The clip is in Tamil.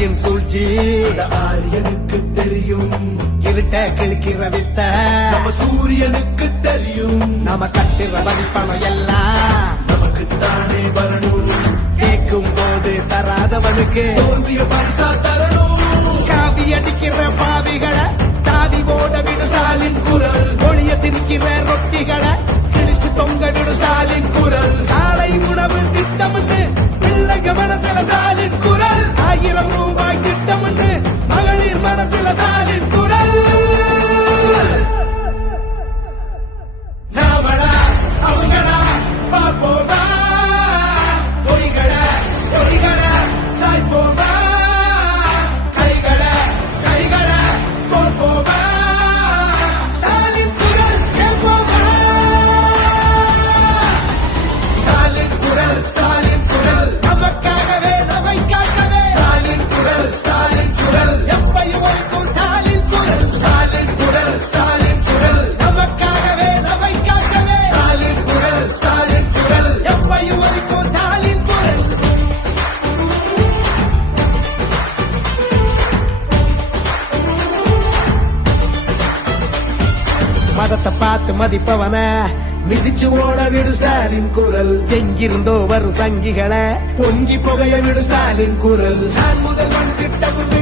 ஆட்சியின் சூழ்ச்சி ஆரியனுக்கு தெரியும். இருட்ட கிழக்கிற வித்த நம்ம சூரியனுக்கு தெரியும். நாம கட்டுற வரிப்பணம் எல்லாம் நமக்குத்தானே வரணும். கேட்கும் போது தராதவனுக்கு தோல்விய பரிசா தரணும். காவி அடிக்கிற பாவிகளை தாவி ஓட விடு ஸ்டாலின் குரல். ஒளிய திணிக்கிற ரொட்டிகளை கிழிச்சு தொங்க விடு ஸ்டாலின் குரல். காலை உணவு திட்டம் பிள்ளைங்க மனசுல ஸ்டாலின் குரல். 1000 ரூபாய் திட்டம் மகளிர் மனசுல ஸ்டாலின் குரல். நாமடா அவங்கடா பாப்போமா. கொடிகளை சாய்ப்போமா. கைகளை கோர்ப்போமா. ஸ்டாலின் குரல் கேட்போமா. ஸ்டாலின் குரல். ஸ்டாலின் குரல். நமக்காகவே நம்மை காக்கவே ஸ்டாலின் குரல். ஸ்டாலின் குரல். எப்பையும் ஒழிக்கும் ஸ்டாலின் குரல் ஸ்டாலின் குரல். ஸ்டாலின் குரல். நமக்காகவே நம்மை காக்கவே ஸ்டாலின் குரல். ஸ்டாலின் குரல். எப்பையும் ஒழிக்கும் ஸ்டாலின் குரல் மதத்தை பார்த்து மதிப்பவன மிதிச்சு ஓட விடு ஸ்டாலின் குரல். எங்கிருந்தோ வரும் சங்கிகளை பொங்கி புகைய விடு ஸ்டாலின் குரல். நான் முதல்வன் திட்டமுண்டு